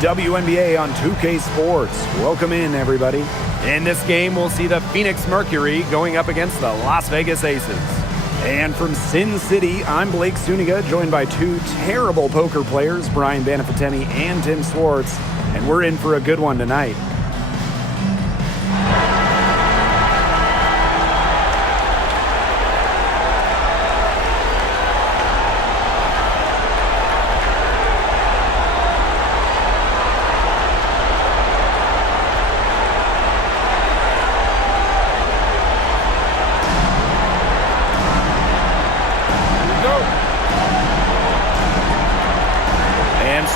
WNBA on 2K Sports. Welcome in, everybody. In this game, we'll see the Phoenix Mercury going up against the Las Vegas Aces. And from Sin City, I'm Blake Suniga, joined by two terrible poker players, Brian Banafiteni and Tim Swartz, and we're in for a good one tonight.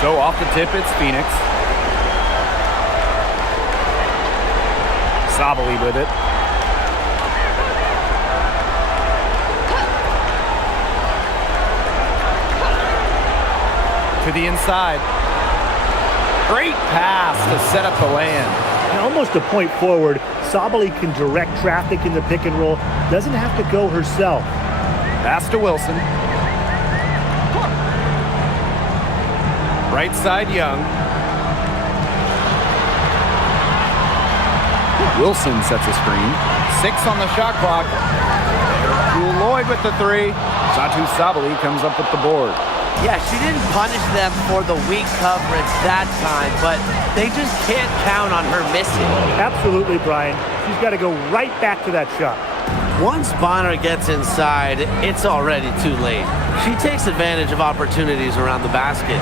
So off the tip, it's Phoenix. Sabali with it. To the inside. Great pass to set up the land. And almost a point forward, Sabali can direct traffic in the pick and roll. Doesn't have to go herself. Pass to Wilson. Right side, Young. Wilson sets a screen. 6 on the shot clock. Lloyd with the 3. Satu Sabali comes up with the board. Yeah, she didn't punish them for the weak coverage that time, but they just can't count on her missing. Absolutely, Brian. She's got to go right back to that shot. Once Bonner gets inside, it's already too late. She takes advantage of opportunities around the basket.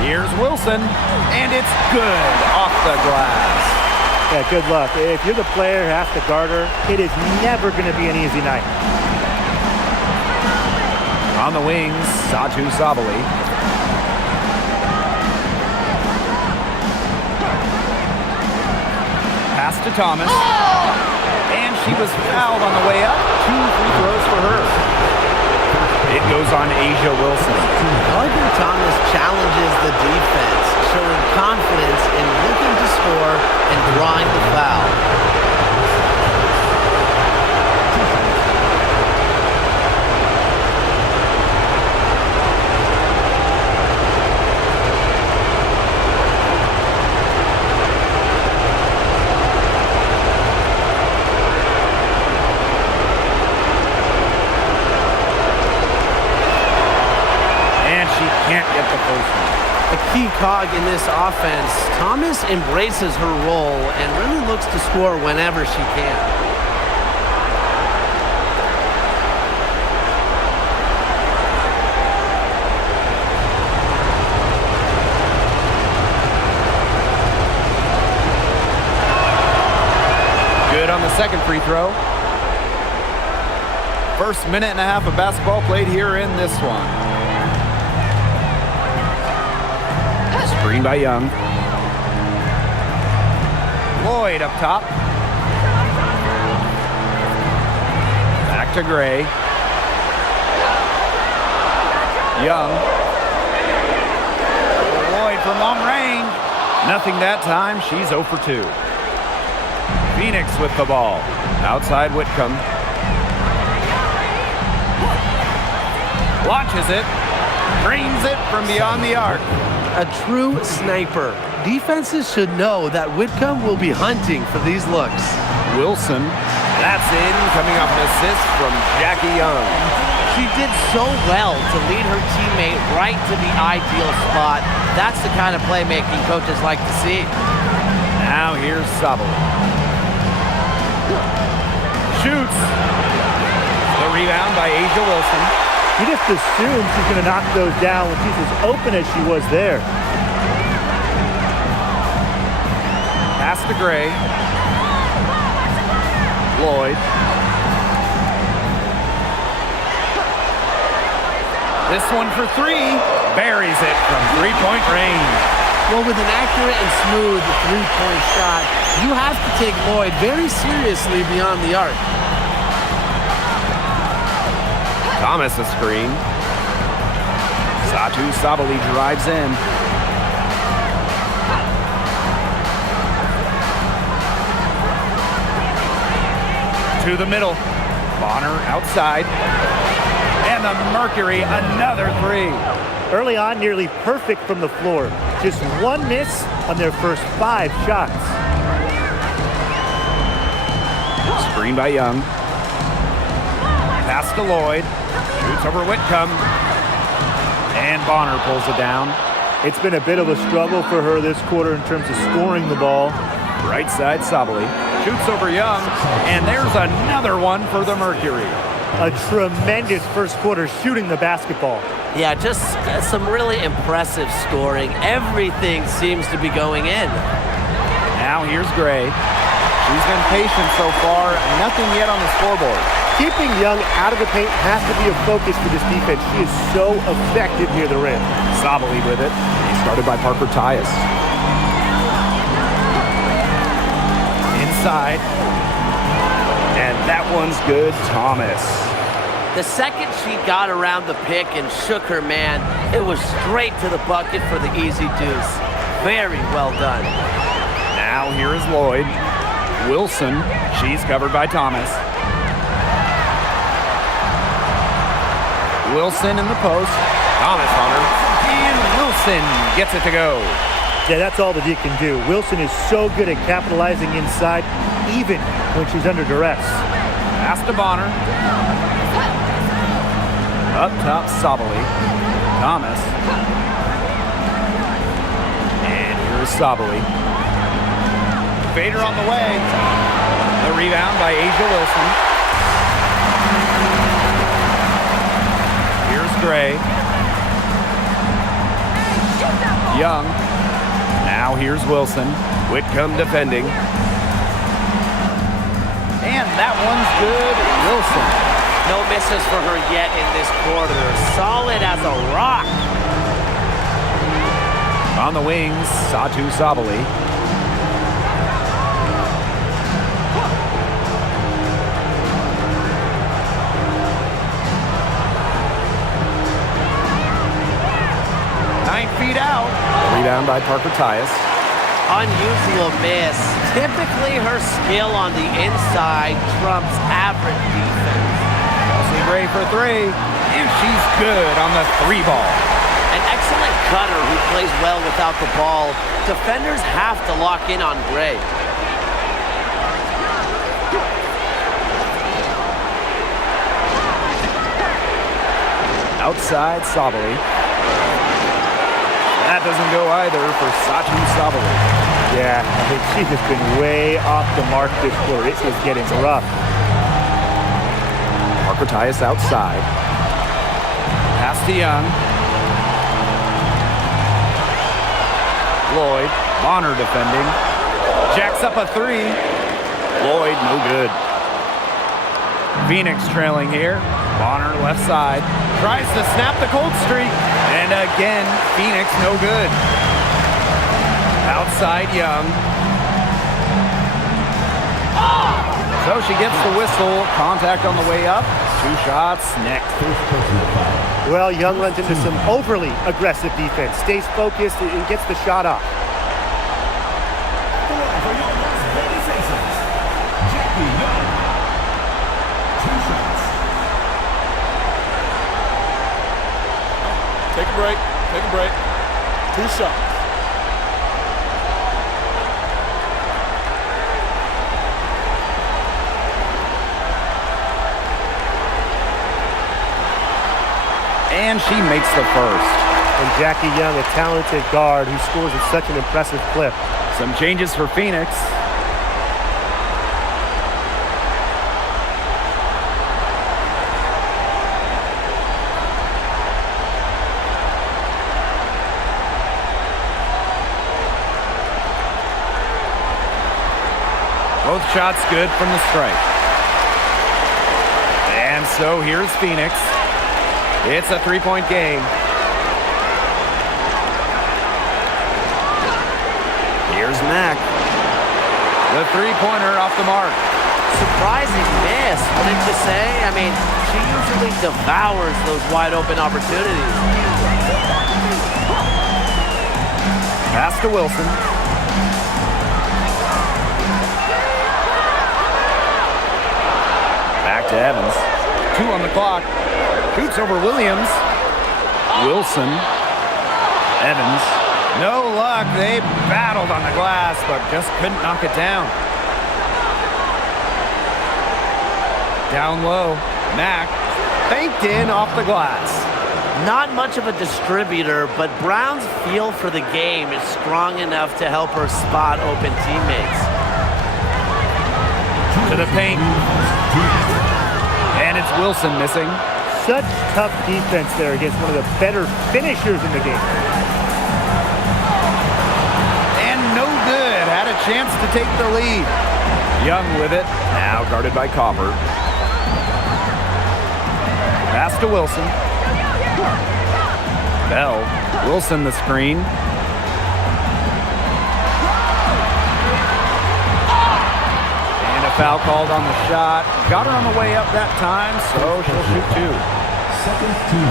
Here's Wilson, and it's good off the glass. Yeah, good luck. If you're the player who has to guard her, it is never going to be an easy night. On the wings, Satu Sabali. Pass to Thomas. And she was fouled on the way up. 2 free throws for her. It goes on Asia Wilson. Logan Thomas challenges the defense, showing confidence in looking to score and drawing the foul. Can't get the first one. A key cog in this offense, Thomas embraces her role and really looks to score whenever she can. Good on the second free throw. First minute and a half of basketball played here in this one. Screen by Young. Lloyd up top. Back to Gray. Young. Lloyd from long range. Nothing that time. She's 0 for 2. Phoenix with the ball. Outside Whitcomb. Launches it. Drains it from beyond the arc. A true sniper. Defenses should know that Whitcomb will be hunting for these looks. Wilson, that's in, coming off an assist from Jackie Young. She did so well to lead her teammate right to the ideal spot. That's the kind of playmaking coaches like to see. Now here's Sabali. Shoots. The rebound by Asia Wilson. You just assume she's going to knock those down when she's as open as she was there. Pass to Gray. Lloyd. This one for 3. Buries it from three-point range. Well, with an accurate and smooth three-point shot, you have to take Lloyd very seriously beyond the arc. Thomas a screen. Satu Sabali drives in. To the middle. Bonner outside. And the Mercury, another 3. Early on, nearly perfect from the floor. Just one miss on their first 5 shots. Screen by Young. Pass to Lloyd. Shoots over Whitcomb. And Bonner pulls it down. It's been a bit of a struggle for her this quarter in terms of scoring the ball. Right side, Sabali. Shoots over Young. And there's another one for the Mercury. A tremendous first quarter shooting the basketball. Yeah, just some really impressive scoring. Everything seems to be going in. Now here's Gray. She's been patient so far. Nothing yet on the scoreboard. Keeping Young out of the paint has to be a focus for this defense. She is so effective near the rim. Sabali with it. He started by Parker Tyus. Inside. And that one's good, Thomas. The second she got around the pick and shook her man, it was straight to the bucket for the easy deuce. Very well done. Now here is Lloyd. Wilson, she's covered by Thomas. Wilson in the post. Thomas on her. And Wilson gets it to go. Yeah, that's all that he can do. Wilson is so good at capitalizing inside, even when she's under duress. Pass to Bonner. Up top, Sabali. Thomas. And here's Sabali. Fader on the way. The rebound by Asia Wilson. Here's Gray. Young. Now here's Wilson. Whitcomb defending. And that one's good. Wilson. No misses for her yet in this quarter. Solid as a rock. On the wings, Satu Sabali. Feet out. Rebound by Parker Tyus. Unusual miss. Typically her skill on the inside trumps average defense. Kelsey Gray for 3. And she's good on the 3 ball. An excellent cutter who plays well without the ball. Defenders have to lock in on Gray. Outside, Sabali. That doesn't go either for Satu Sabali. Yeah, I think she's just been way off the mark this quarter. It is getting rough. Parker Tyus outside. Pass to Young. Lloyd. Bonner defending. Jacks up a 3. Lloyd, no good. Phoenix trailing here. Bonner left side. Tries to snap the cold streak. And again, Phoenix no good. Outside Young. So she gets the whistle. Contact on the way up. 2 shots next. Well, Young runs into some overly aggressive defense. Stays focused and gets the shot off. Take a break. Take a break. 2 shots. And she makes the first. And Jackie Young, a talented guard who scores at such an impressive clip. Some changes for Phoenix. Both shots good from the strike. And so here's Phoenix. It's a 3-point game. Here's Mack. The 3-pointer off the mark. Surprising miss, wouldn't you say? I mean, she usually devours those wide open opportunities. Pass to Wilson. Back to Evans. 2 on the clock. Shoots over Williams. Wilson Evans. No luck. They battled on the glass, but just couldn't knock it down. Down low. Mack banked in off the glass. Not much of a distributor, but Brown's feel for the game is strong enough to help her spot open teammates. To the paint. And it's Wilson missing. Such tough defense there against one of the better finishers in the game. And no good. Had a chance to take the lead. Young with it. Now guarded by Copper. Pass to Wilson. Bell. Wilson the screen. And a foul called on the shot. Got her on the way up that time, so she'll shoot two.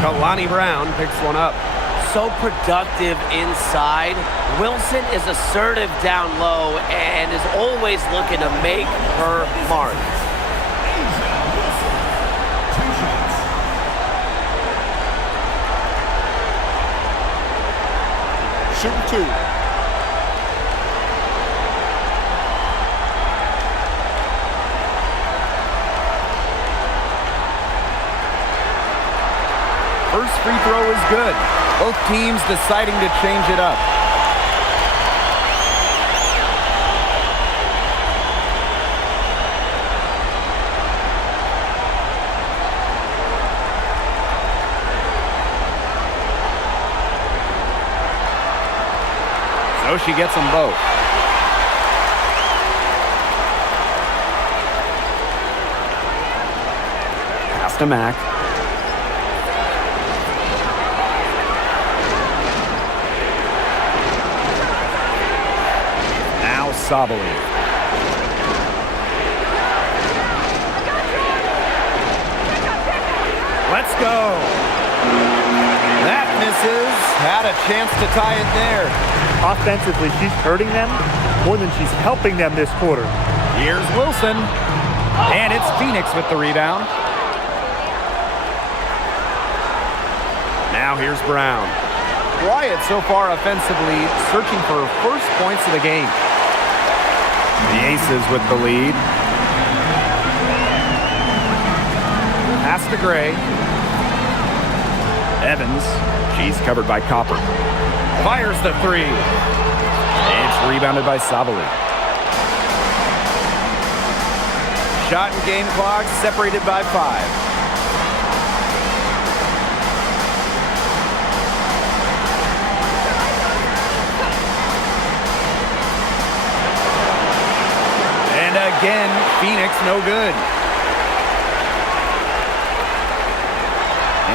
Kalani Brown picks one up. So productive inside. Wilson is assertive down low and is always looking to make her mark. Shooting two. First free throw is good. Both teams deciding to change it up. So she gets them both. Pass to Mack. Now Sabali. Let's go. That misses. Had a chance to tie it there. Offensively, she's hurting them more than she's helping them this quarter. Here's Wilson. And it's Phoenix with the rebound. Now here's Brown. Quiet so far offensively, searching for first points of the game. The Aces with the lead. Pass to Gray. Evans. She's covered by Copper. Fires the three. It's rebounded by Sabali. Shot and game clock separated by 5. And again, Phoenix no good.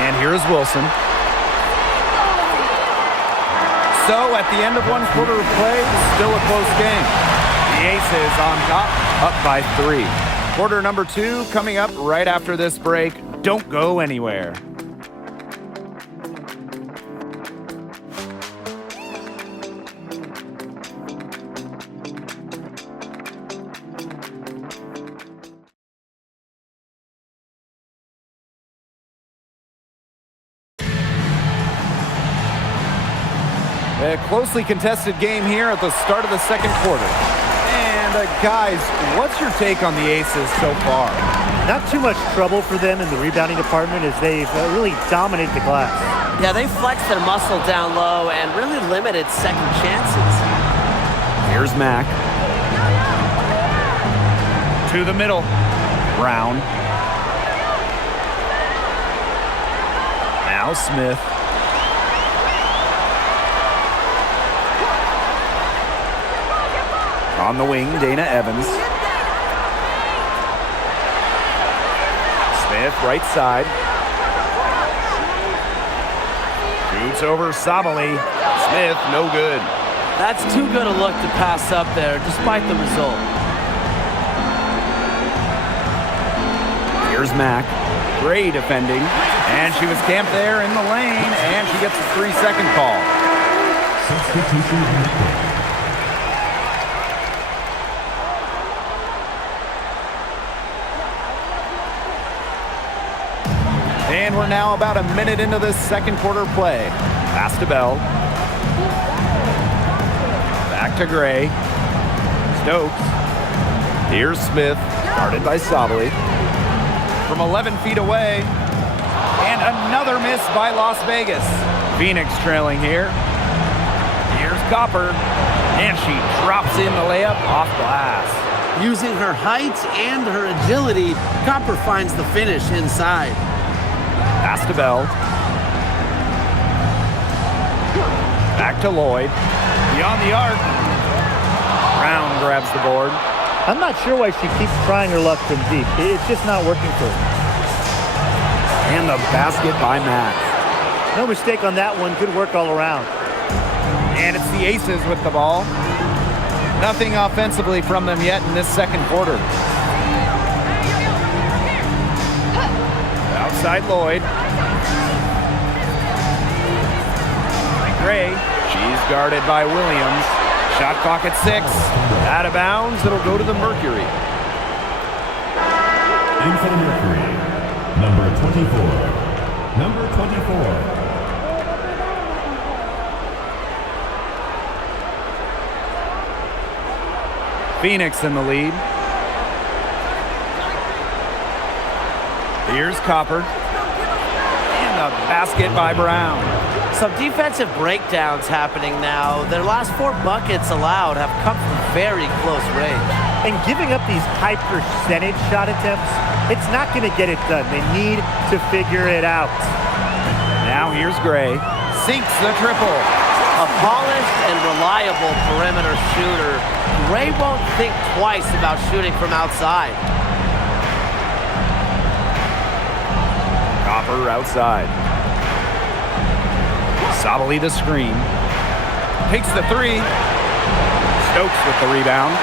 And here's Wilson. So at the end of one quarter of play, still a close game. The Aces on top, up by 3. Quarter number 2 coming up right after this break. Don't go anywhere. A closely contested game here at the start of the second quarter. And guys, what's your take on the Aces so far? Not too much trouble for them in the rebounding department as they've really dominated the glass. Yeah, they flexed their muscle down low and really limited second chances. Here's Mack. To the middle. Brown. Now Smith. On the wing, Dana Evans. Smith, right side. Shoots over Sabali. Smith, no good. That's too good a look to pass up there, despite the result. Here's Mack. Gray defending. And she was camped there in the lane, and she gets a 3-second call. Substitution. And we're now about a minute into this second quarter play. Pass to Bell. Back to Gray. Stokes. Here's Smith, guarded by Sabali. From 11 feet away. And another miss by Las Vegas. Phoenix trailing here. Here's Copper. And she drops in the layup off glass. Using her height and her agility, Copper finds the finish inside. Pass to Bell. Back to Lloyd. Beyond the arc. Brown grabs the board. I'm not sure why she keeps trying her luck from deep. It's just not working for her. And the basket by Max. No mistake on that one. Good work all around. And it's the Aces with the ball. Nothing offensively from them yet in this second quarter. Outside Lloyd. Gray. She's guarded by Williams. Shot clock at 6. Out of bounds. It'll go to the Mercury. In for the Mercury, number 24. Number 24. Phoenix in the lead. Here's Copper. And a basket by Brown. Some defensive breakdowns happening now. Their last 4 buckets allowed have come from very close range. And giving up these high percentage shot attempts, it's not going to get it done. They need to figure it out. Now here's Gray. Sinks the triple. A polished and reliable perimeter shooter. Gray won't think twice about shooting from outside. Copper outside. Sabali the screen. Takes the 3. Stokes with the rebound.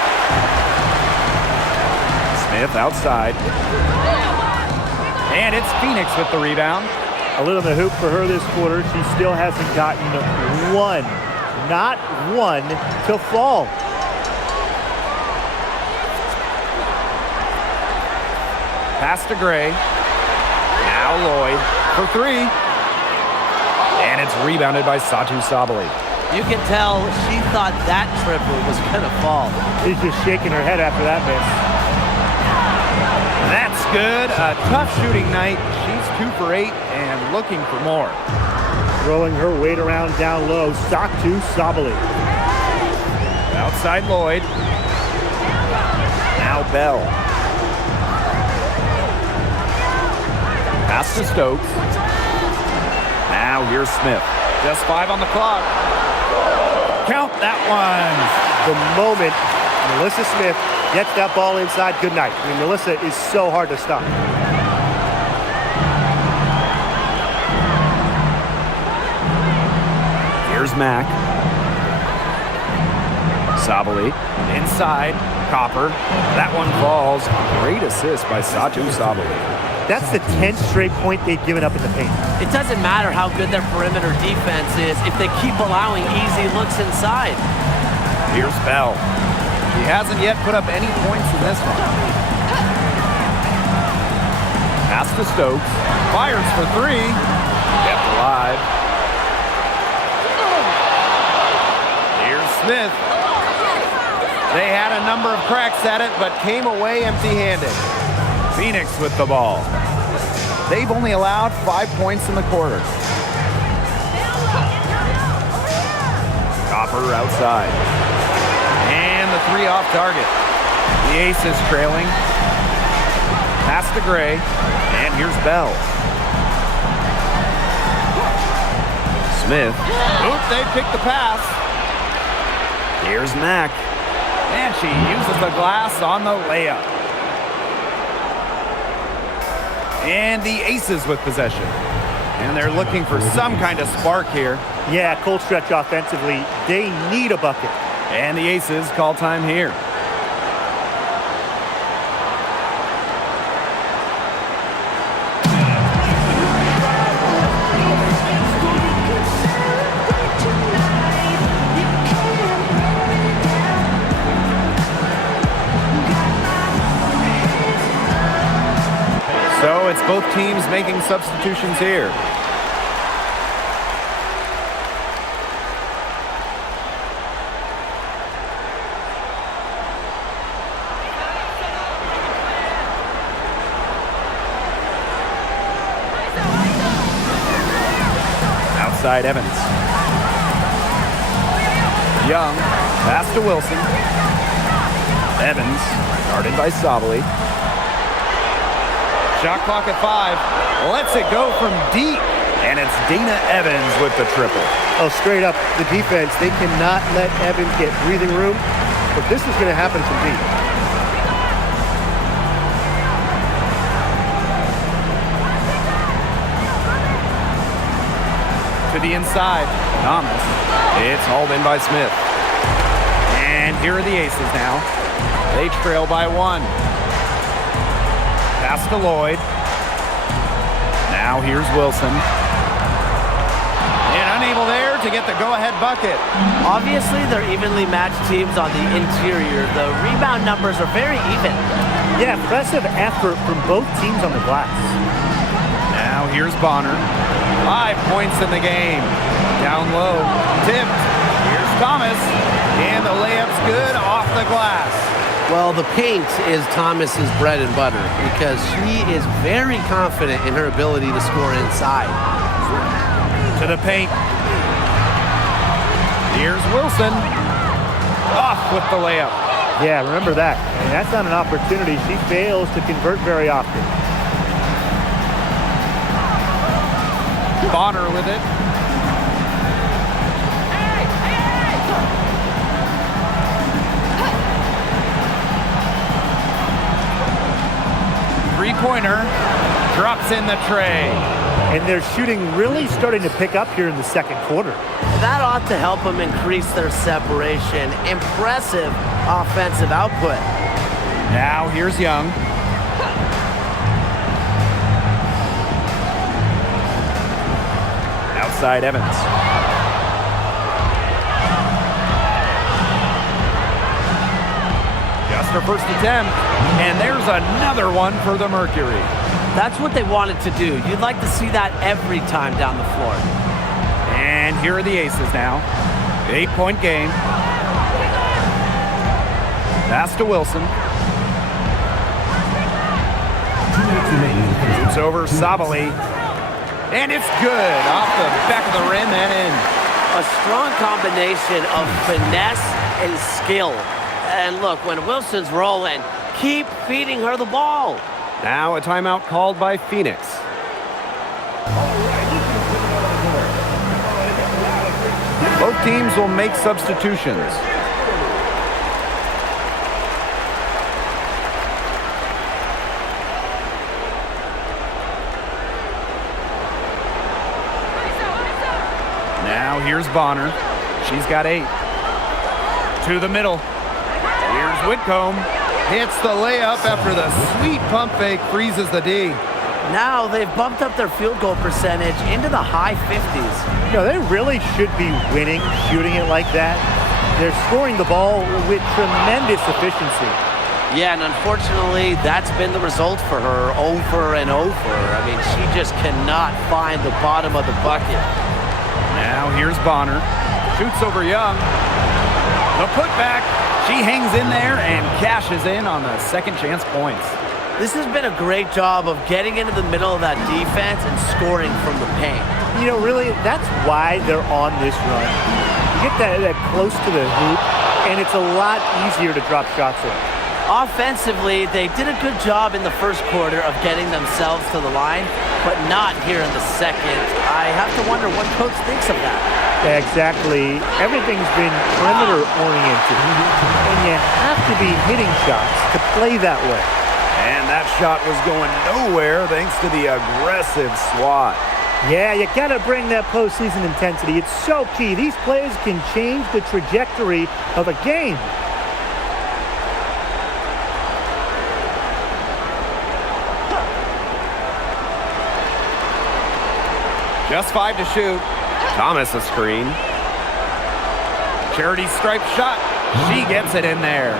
Smith outside. And it's Phoenix with the rebound. A little in the hoop for her this quarter. She still hasn't gotten one, not one, to fall. Pass to Gray. Now Lloyd for 3. And it's rebounded by Satu Sabali. You can tell she thought that triple was going to fall. She's just shaking her head after that miss. That's good. A tough shooting night. She's 2 for 8 and looking for more. Throwing her weight around down low. Satu Sabali. Outside Lloyd. Now Bell. Pass to Stokes. Now here's Smith. Just 5 on the clock. Count that one. The moment Melissa Smith gets that ball inside, good night. I mean, Melissa is so hard to stop. Here's Mack. Sabali inside. Copper. That one falls. Great assist by Satu Sabali. That's the 10th straight point they've given up in the paint. It doesn't matter how good their perimeter defense is if they keep allowing easy looks inside. Here's Bell. He hasn't yet put up any points in this one. Pass to Stokes. Fires for 3. Kept alive. Here's Smith. They had a number of cracks at it, but came away empty-handed. Phoenix with the ball. They've only allowed 5 points in the quarter. Copper outside. And the 3 off target. The Aces trailing. Pass to Gray. And here's Bell. Smith. Oop, they picked the pass. Here's Mack. And she uses the glass on the layup. And the Aces with possession. And they're looking for some kind of spark here. Yeah, cold stretch offensively. They need a bucket. And the Aces call time here. So it's both teams making substitutions here. Outside Evans. Young, pass to Wilson. Evans, guarded by Sabali. Shot clock at 5. Lets it go from deep. And it's Dana Evans with the triple. Oh, straight up, the defense, they cannot let Evans get breathing room. But this is going to happen from deep. To the inside. Thomas. It's hauled in by Smith. And here are the Aces now. They trail by 1. Pass to Lloyd. Now here's Wilson. And unable there to get the go-ahead bucket. Obviously, they're evenly matched teams on the interior. The rebound numbers are very even. Yeah, impressive effort from both teams on the glass. Now here's Bonner. 5 points in the game. Down low. Tipped. Here's Thomas. And the layup's good off the glass. Well, the paint is Thomas's bread and butter because she is very confident in her ability to score inside. To the paint. Here's Wilson. Off with the layup. Yeah, remember that. And that's not an opportunity she fails to convert very often. Bonner with it. Three-pointer. Drops in the tray. And their shooting really starting to pick up here in the second quarter. That ought to help them increase their separation. Impressive offensive output. Now here's Young. Outside Evans. Just her first attempt. And there's another one for the Mercury. That's what they wanted to do. You'd like to see that every time down the floor. And here are the Aces now. 8-point game. Pass to Wilson. Shoots over Sabali. And it's good. Off the back of the rim and in. A strong combination of finesse and skill. And look, when Wilson's rolling, keep feeding her the ball. Now a timeout called by Phoenix. Both teams will make substitutions. Now here's Bonner. She's got 8. To the middle. Here's Whitcomb. Hits the layup after the sweet pump fake freezes the D. Now they've bumped up their field goal percentage into the high 50s. You know, they really should be winning shooting it like that. They're scoring the ball with tremendous efficiency. Yeah, and unfortunately, that's been the result for her over and over. I mean, she just cannot find the bottom of the bucket. Now here's Bonner. Shoots over Young. The putback. She hangs in there and cashes in on the second chance points. This has been a great job of getting into the middle of that defense and scoring from the paint. You know, really, that's why they're on this run. You get that close to the hoop, and it's a lot easier to drop shots in. Offensively, they did a good job in the first quarter of getting themselves to the line, but not here in the second. I have to wonder what coach thinks of that. Exactly. Everything's been perimeter oriented, and you have to be hitting shots to play that way. And that shot was going nowhere thanks to the aggressive swat. Yeah, you got to bring that postseason intensity. It's so key. These plays can change the trajectory of a game. Just 5 to shoot. Thomas a screen. Charity stripe shot. She gets it in there.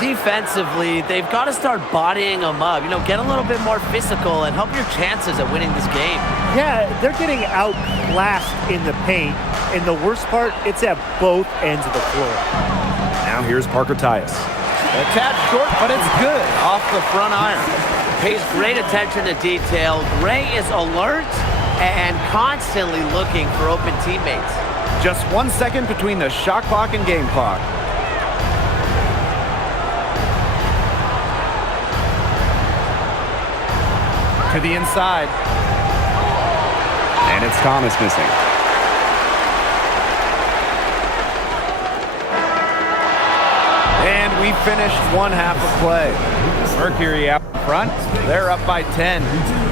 Defensively, they've got to start bodying them up. You know, get a little bit more physical and help your chances at winning this game. Yeah, they're getting outclassed in the paint. And the worst part, it's at both ends of the floor. Now here's Parker Tyus. A tad short, but it's good. Off the front iron. Pays great attention to detail. Gray is alert and constantly looking for open teammates. Just 1 second between the shot clock and game clock. To the inside. And it's Thomas missing. And we finished one half of play. Mercury out front. They're up by 10.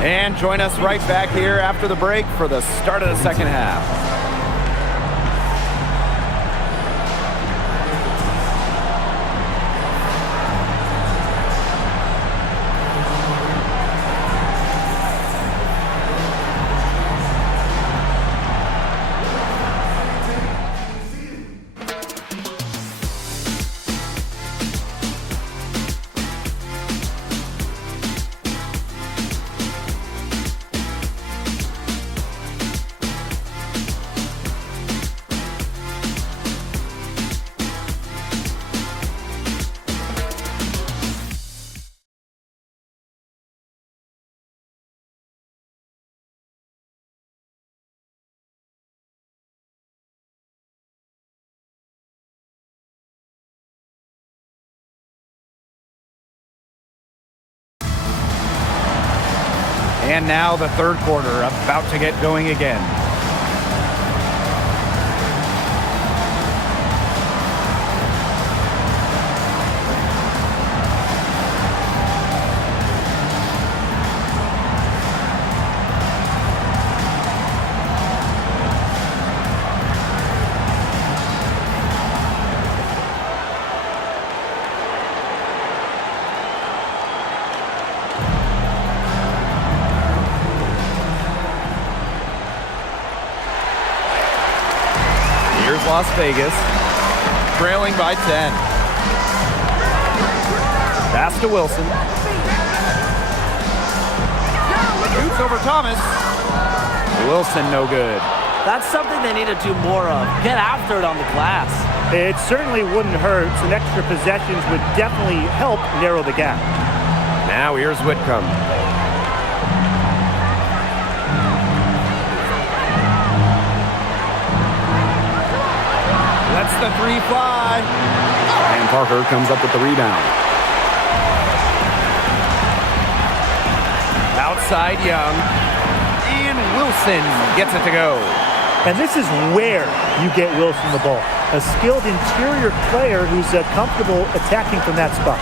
And join us right back here after the break for the start of the second half. And now the third quarter about to get going again. Las Vegas, trailing by 10. Pass to Wilson. Shoots over Thomas. Wilson no good. That's something they need to do more of. Get after it on the glass. It certainly wouldn't hurt. Some extra possessions would definitely help narrow the gap. Now here's Whitcomb. Lets the three fly. And Parker comes up with the rebound. Outside Young. And Wilson gets it to go. And this is where you get Wilson the ball. A skilled interior player who's comfortable attacking from that spot.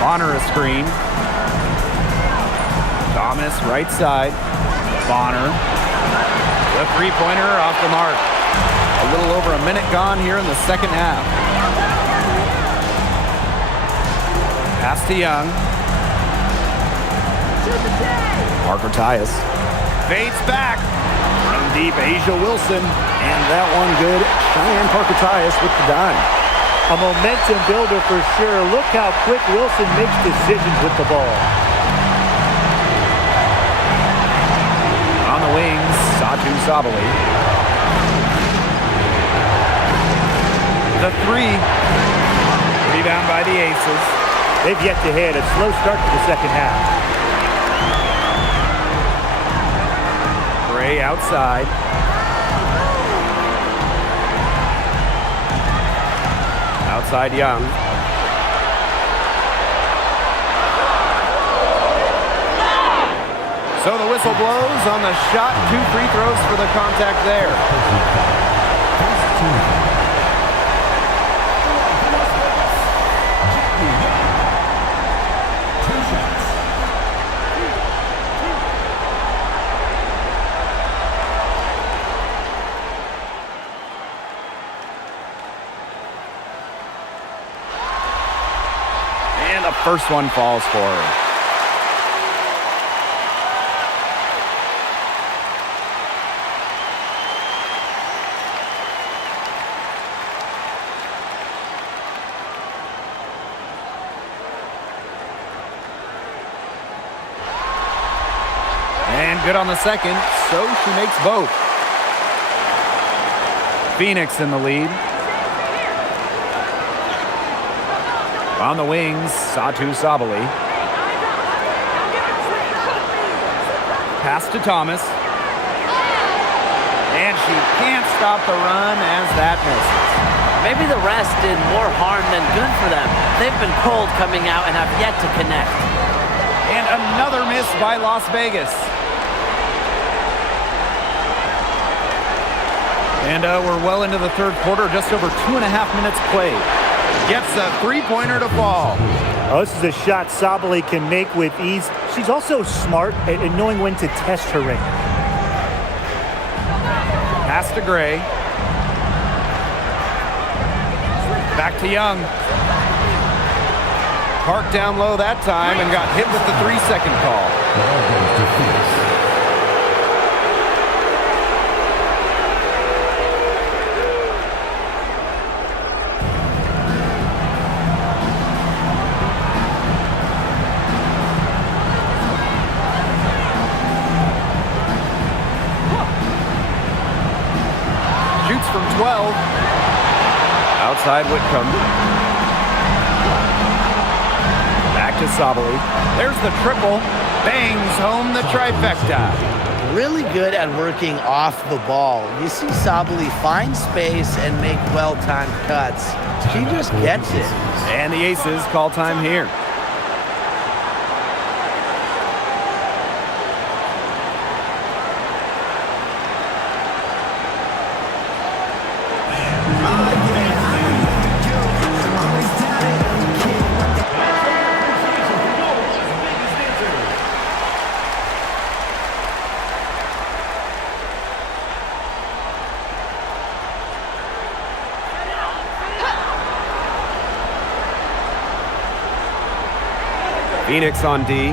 Bonner a screen. Thomas right side. Bonner. The three-pointer off the mark. A little over a minute gone here in the second half. Pass to Young. Parker Tyus. Fades back. From deep, Asia Wilson. And that one good. Cheyenne Parker Tyus with the dime. A momentum builder for sure. Look how quick Wilson makes decisions with the ball. On the wings, Satu Sabali. The three. Rebound by the Aces. They've yet to hit. A slow start to the second half. Gray outside. Outside Young. So the whistle blows on the shot. 2 free throws for the contact there. And the first one falls for her. And good on the second, so she makes both. Phoenix in the lead. On the wings, Satu Sabali. Pass to Thomas. And she can't stop the run as that misses. Maybe the rest did more harm than good for them. They've been cold coming out and have yet to connect. And another miss by Las Vegas. And we're well into the third quarter, just over 2.5 minutes played. Gets a three-pointer to fall. Oh, this is a shot Sabally can make with ease. She's also smart at knowing when to test her ring. Pass to Gray. Back to Young. Parked down low that time and got hit with the 3-second call. Ball goes to Phoenix. Shoots from 12. Outside Whitcomb. Back to Sabally. There's the triple. Bangs home the trifecta. Really good at working off the ball. You see Sabally find space and make well-timed cuts. She just gets it. And the Aces call time here. Phoenix on D.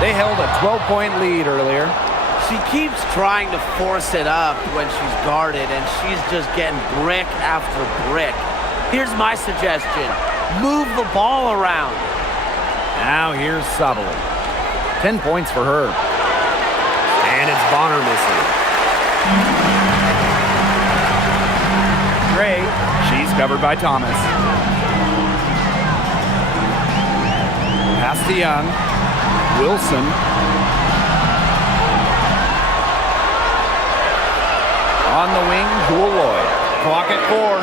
They held a 12-point lead earlier. She keeps trying to force it up when she's guarded, and she's just getting brick after brick. Here's my suggestion. Move the ball around. Now here's Sabally. 10 points for her. And it's Bonner missing. Gray, she's covered by Thomas. Pass to Young. Wilson. On the wing, Jewel Lloyd. Clock at 4.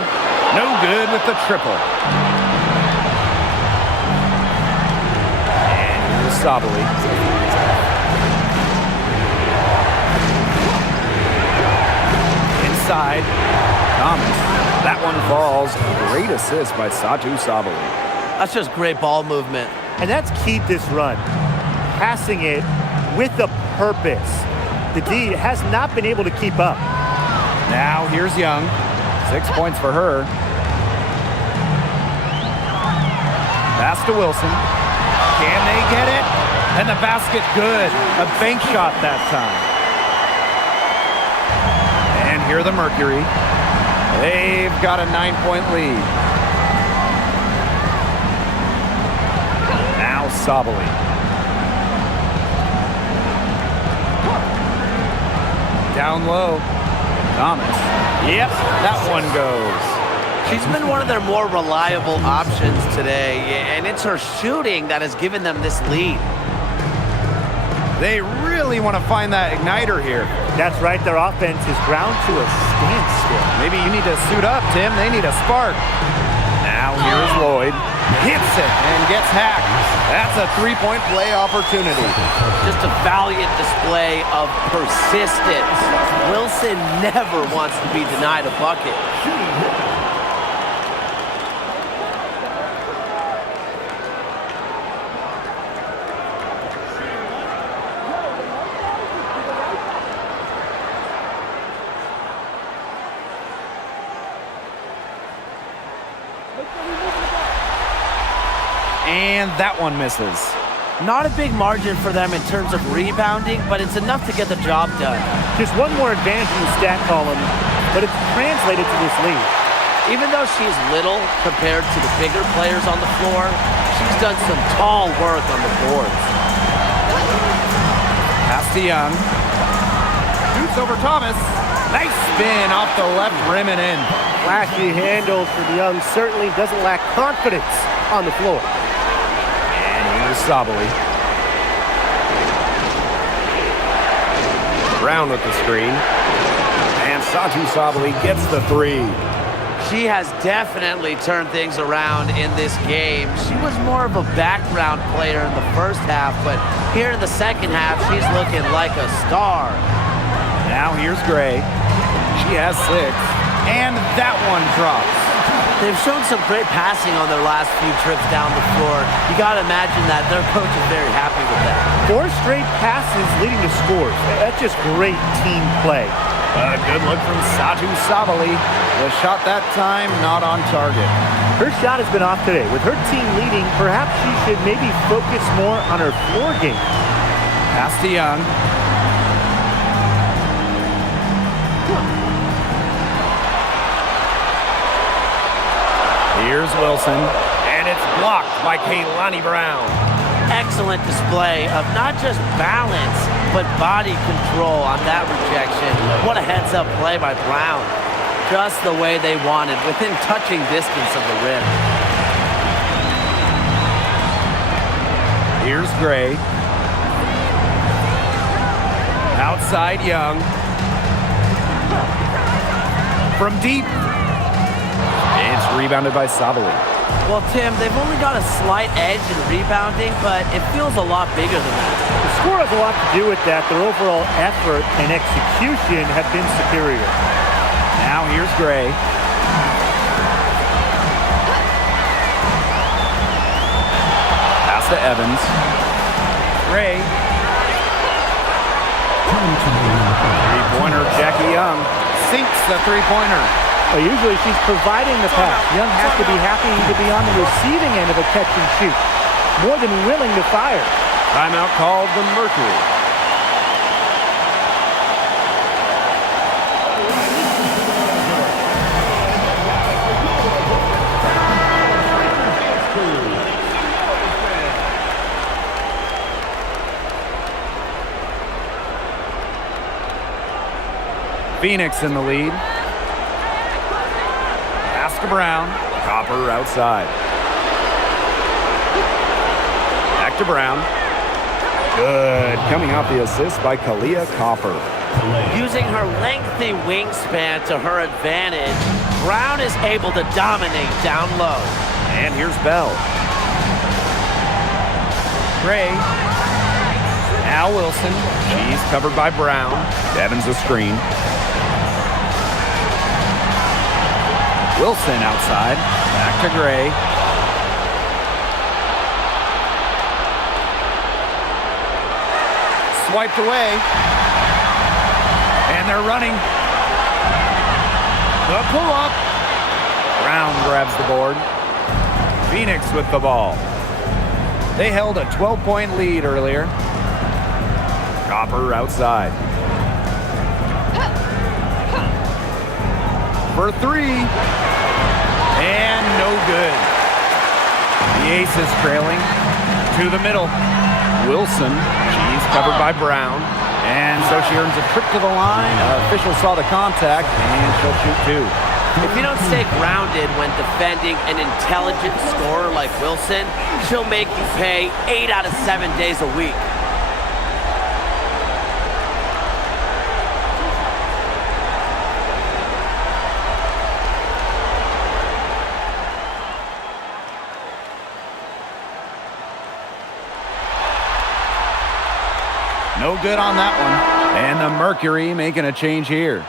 No good with the triple. And here's Sabally. Inside. Thomas. That one falls. Great assist by Satu Sabally. That's just great ball movement. And that's key this run. Passing it with a purpose. The D has not been able to keep up. Now here's Young. 6 points for her. Pass to Wilson. Can they get it? And the basket good. A bank shot that time. And here the Mercury. They've got a 9-point lead. Now Sabally. Down low. Thomas. Yep, that one goes. She's been one of their more reliable options today, and it's her shooting that has given them this lead. They really want to find that igniter here. That's right, their offense is ground to a standstill. Maybe you need to suit up, Tim. They need a spark. Now here's Lloyd. Hits it and gets hacked. That's a three-point play opportunity. Just a valiant display of persistence. Wilson never wants to be denied a bucket. And that one misses. Not a big margin for them in terms of rebounding, but it's enough to get the job done. Just one more advantage in the stat column, but it's translated to this lead. Even though she's little compared to the bigger players on the floor, she's done some tall work on the boards. Pass to Young. Shoots over Thomas. Nice spin off the left rim and in. Flashy handles for the Young certainly doesn't lack confidence on the floor. Here's Sabally. Brown with the screen. And Satu Sabali gets the three. She has definitely turned things around in this game. She was more of a background player in the first half, but here in the second half, she's looking like a star. Now here's Gray. She has 6. And that one drops. They've shown some great passing on their last few trips down the floor. You got to imagine that their coach is very happy with that. 4 straight passes leading to scores. That's just great team play. A good look from Satu Sabali. The shot that time not on target. Her shot has been off today. With her team leading, perhaps she should maybe focus more on her floor game. Pass to Young. Here's Wilson, and it's blocked by Kaylani Brown. Excellent display of not just balance, but body control on that rejection. What a heads-up play by Brown. Just the way they wanted, within touching distance of the rim. Here's Gray. Outside Young. From deep. It's rebounded by Sabali. Well, Tim, they've only got a slight edge in rebounding, but it feels a lot bigger than that. The score has a lot to do with that. Their overall effort and execution have been superior. Now here's Gray. Pass to Evans. Gray. Three-pointer, Jackie Young sinks the three-pointer. Well, usually she's providing the pass. Young has to be happy to be on the receiving end of a catch and shoot. More than willing to fire. Timeout called the Mercury. Phoenix in the lead. Pass to Brown. Copper outside. Back to Brown. Good. Coming off the assist by Kalia Copper. Using her lengthy wingspan to her advantage, Brown is able to dominate down low. And here's Bell. Gray. Now Wilson. She's covered by Brown. Evans a screen. Wilson outside. Back to Gray. Swiped away. And they're running. The pull-up. Brown grabs the board. Phoenix with the ball. They held a 12-point lead earlier. Copper outside. For three. And no good. The Aces trailing to the middle. Wilson, she's covered by Brown. And so she earns a trip to the line. Official saw the contact, and she'll shoot two. If you don't stay grounded when defending an intelligent scorer like Wilson, she'll make you pay 8 out of 7 days a week. No good on that one. And the Mercury making a change here.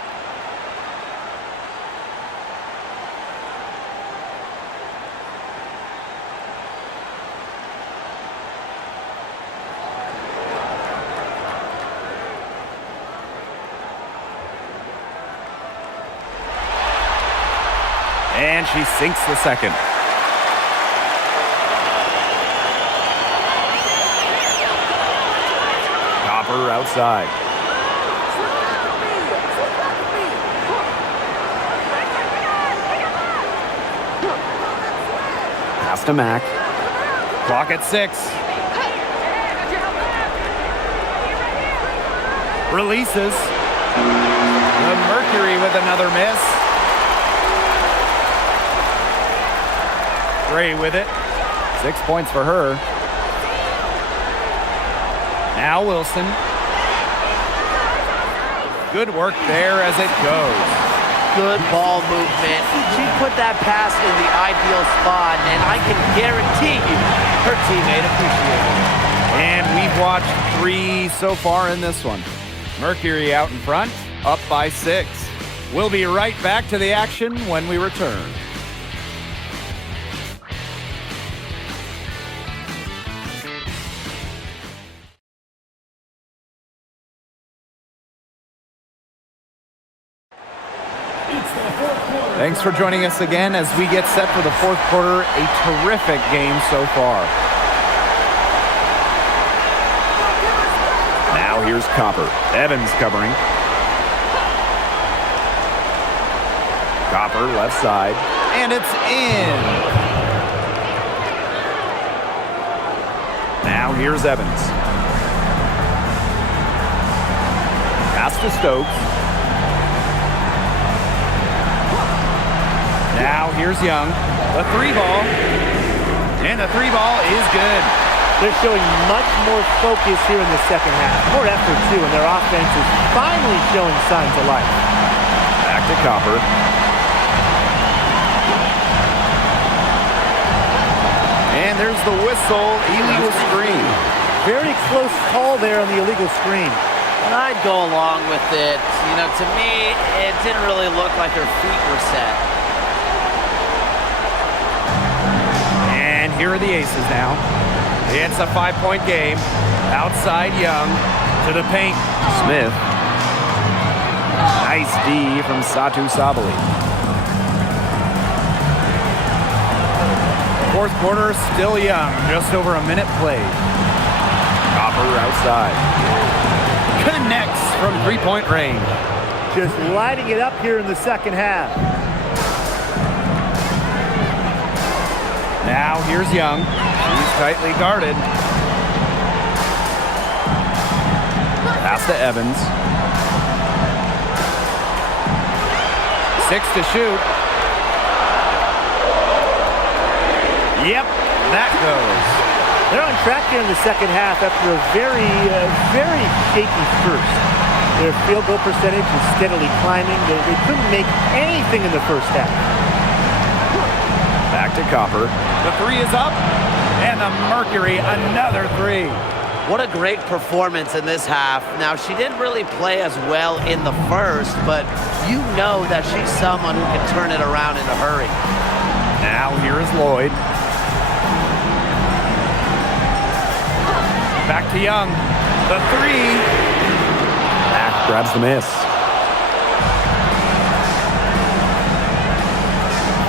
And she sinks the second. Copper outside. Pass to Mack. Clock at 6. Releases. The Mercury with another miss. Gray with it. 6 points for her. Now Wilson. Good work there as it goes. Good ball movement. She put that pass in the ideal spot, and I can guarantee you her teammate appreciated it. And we've watched 3 so far in this one. Mercury out in front, up by 6. We'll be right back to the action when we return. Thanks for joining us again as we get set for the fourth quarter. A terrific game so far. Now here's Copper. Evans covering. Copper left side. And it's in. Now here's Evans. Pass to Stokes. Now here's Young, the 3 ball, and the 3 ball is good. They're showing much more focus here in the second half. More effort, too, and their offense is finally showing signs of life. Back to Copper. And there's the whistle, illegal screen. Very close call there on the illegal screen. And I'd go along with it. You know, to me, it didn't really look like her feet were set. And here are the aces now. It's a 5-point game. Outside Young to the paint. Smith. Nice D from Satu Sabali. Fourth quarter, still Young. Just over a minute played. Copper outside. Connects from 3-point range. Just lighting it up here in the second half. Now here's Young. She's tightly guarded. Pass to Evans. 6 to shoot. Yep, that goes. They're on track here in the second half after a very shaky first. Their field goal percentage is steadily climbing. They couldn't make anything in the first half. Back to Copper. The 3 is up, and the Mercury, another 3. What a great performance in this half. Now, she didn't really play as well in the first, but you know that she's someone who can turn it around in a hurry. Now here is Lloyd. Back to Young. The 3. Back grabs the miss.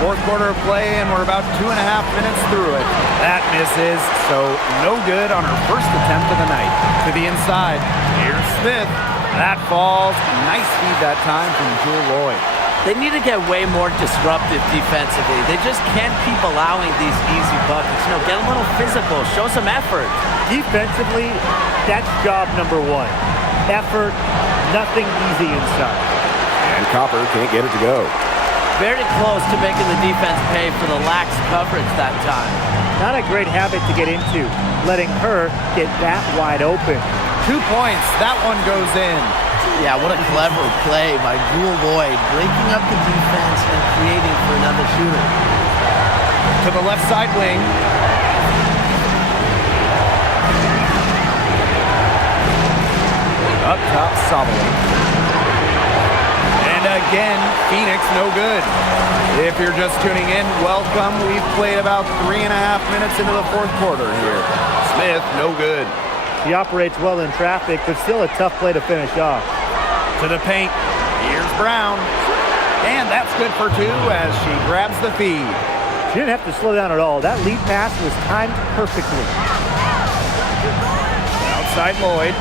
Fourth quarter of play, and we're about 2.5 minutes through it. That misses, so no good on her first attempt of the night. To the inside, here's Smith. That falls. Nice feed that time from Jewel Lloyd. They need to get way more disruptive defensively. They just can't keep allowing these easy buckets. You know, get a little physical, show some effort. Defensively, that's job number 1. Effort, nothing easy inside. And Copper can't get it to go. Very close to making the defense pay for the lax coverage that time. Not a great habit to get into, letting her get that wide open. 2 points. That one goes in. Yeah, what a clever play by Jewel Lloyd, breaking up the defense and creating for another shooter. To the left side wing. Up top, Sabali. And again, Phoenix no good. If you're just tuning in, welcome. We've played about 3.5 minutes into the fourth quarter here. Smith no good. She operates well in traffic, but still a tough play to finish off. To the paint. Here's Brown. And that's good for 2 as she grabs the feed. She didn't have to slow down at all. That lead pass was timed perfectly. Outside Lloyd.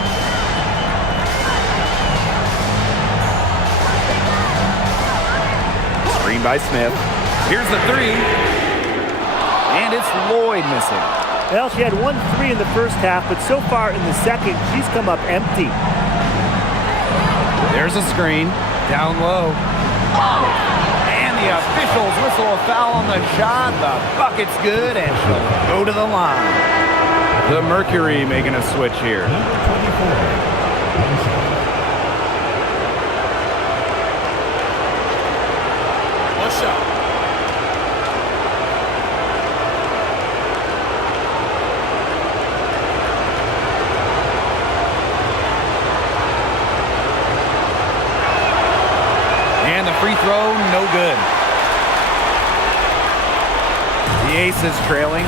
Screen by Smith. Here's the 3. And it's Lloyd missing. Well, she had 1 3 in the first half, but so far in the second, she's come up empty. There's a screen. Down low. And the officials whistle a foul on the shot. The bucket's good, and she'll go to the line. The Mercury making a switch here. good. The Aces trailing.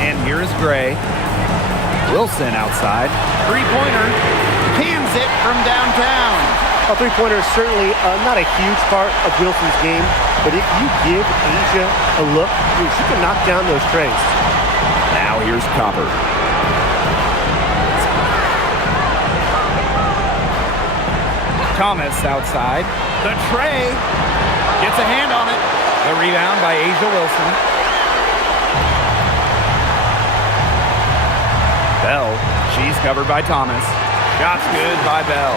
And here is Gray. Wilson outside. Three-pointer. Cans it from downtown. A three-pointer is certainly not a huge part of Wilson's game, but if you give Asia a look, she can knock down those trays. Now here's Copper. Thomas outside. The tray. Gets a hand on it. The rebound by Asia Wilson. Bell. She's covered by Thomas. Shot's good by Bell.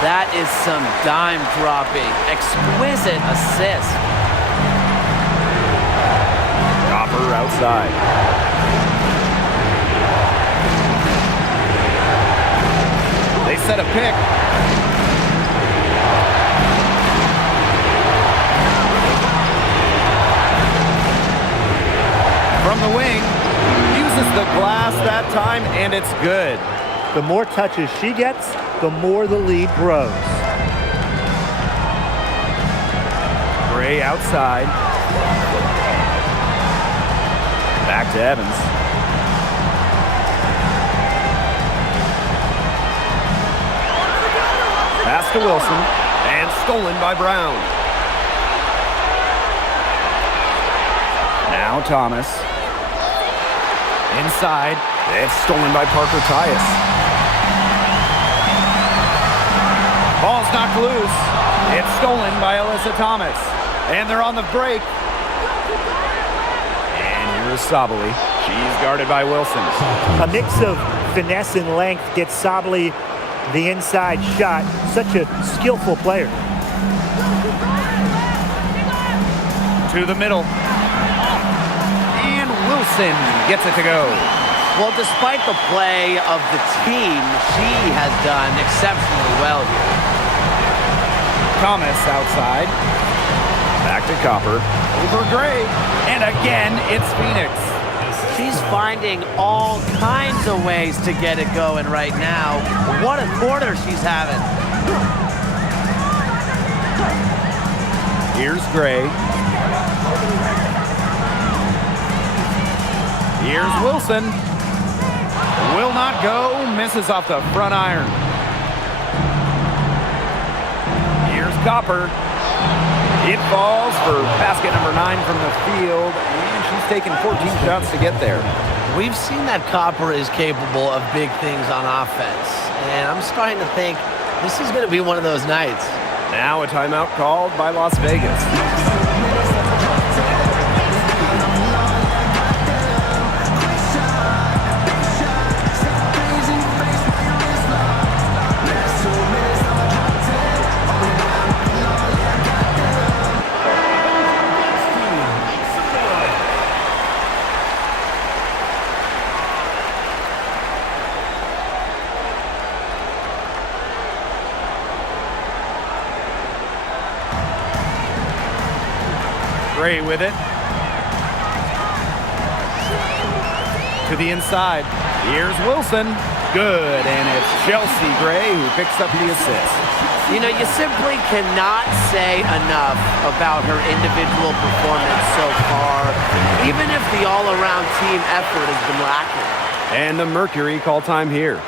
That is some dime dropping. Exquisite assist. Copper outside. They set a pick. From the wing. Uses the glass that time, and it's good. The more touches she gets, the more the lead grows. Gray outside. Back to Evans. Pass to Wilson. And stolen by Brown. Now Thomas. Inside. It's stolen by Parker Tyus. Ball's knocked loose. It's stolen by Alyssa Thomas. And they're on the break. And here's Sabali. She's guarded by Wilson. A mix of finesse and length gets Sabali the inside shot. Such a skillful player. To the middle. And Wilson gets it to go. Well, despite the play of the team, she has done exceptionally well here. Thomas outside. Back to Copper. Over Gray. And again, it's Phoenix. She's finding all kinds of ways to get it going right now. What a quarter she's having. Here's Gray. Here's Wilson. Will not go. Misses off the front iron. Here's Copper. It falls for basket number 9 from the field, and she's taken 14 shots to get there. We've seen that Copper is capable of big things on offense, and I'm starting to think this is going to be one of those nights. Now a timeout called by Las Vegas. Gray with it. To the inside. Here's Wilson. Good, and it's Chelsea Gray who picks up the assist. You know, you simply cannot say enough about her individual performance so far, even if the all-around team effort has been lacking. And the Mercury call time here.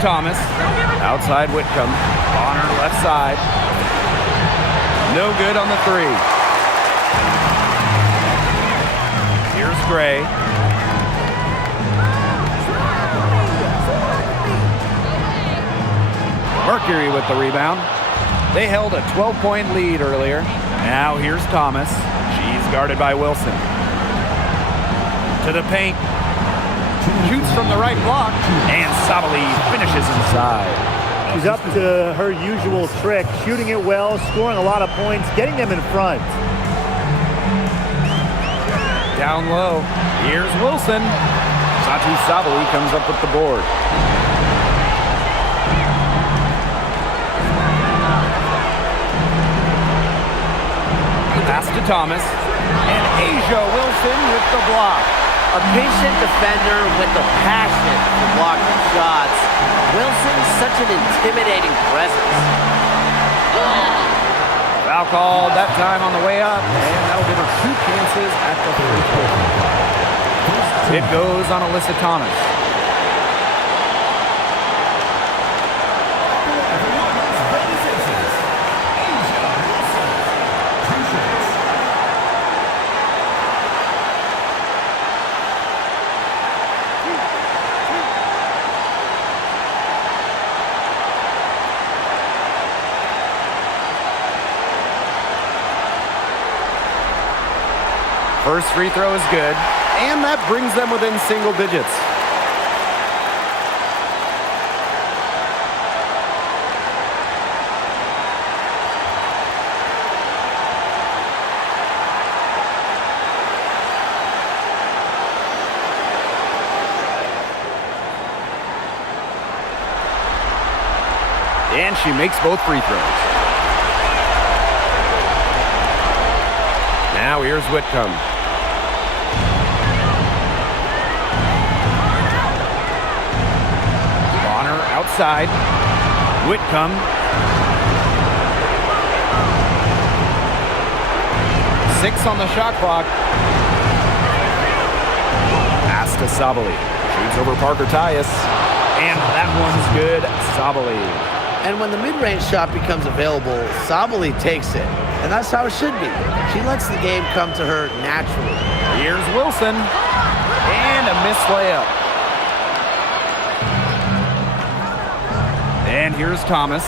Thomas, outside Whitcomb, Bonner left side, no good on the three. Here's Gray. Mercury with the rebound. They held a 12-point lead earlier. Now here's Thomas. She's guarded by Wilson. To the paint. Shoots from the right block. And Sabali finishes inside. She's up to her usual trick, shooting it well, scoring a lot of points, getting them in front. Down low. Here's Wilson. Satu Sabali comes up with the board. Pass to Thomas. And Asia Wilson with the block. A patient defender with the passion to block the shots. Wilson's such an intimidating presence. Foul called that time on the way up, and that'll give her 2 chances at the free throw. It goes on Alyssa Thomas. First free throw is good, and that brings them within single digits. And she makes both free throws. Now here's Whitcomb. Outside. Whitcomb. Six on the shot clock. Pass to Sabali. Shoots over Parker Tyus. And that one's good. Sabali. And when the mid-range shot becomes available, Sabali takes it. And that's how it should be. She lets the game come to her naturally. Here's Wilson. And a missed layup. And here's Thomas.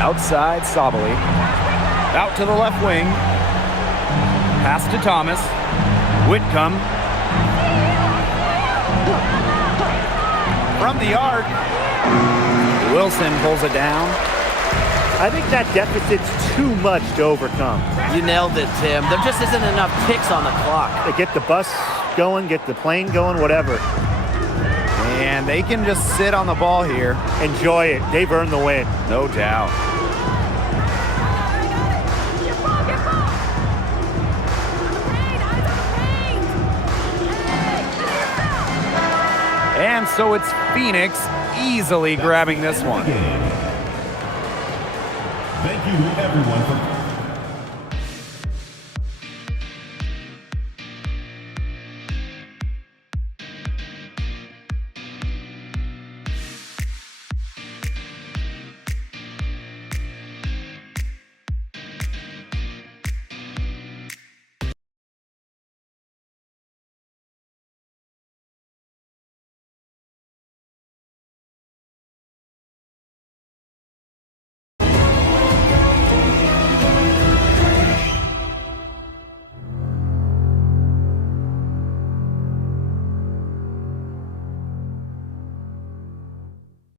Outside, Sabali. Out to the left wing. Pass to Thomas. Whitcomb. From the arc. Wilson pulls it down. I think that deficit's too much to overcome. You nailed it, Tim. There just isn't enough ticks on the clock. They get the bus going, get the plane going, whatever. And they can just sit on the ball here. Enjoy it. They've earned the win. No doubt. And so it's Phoenix easily grabbing this one. Thank you everyone for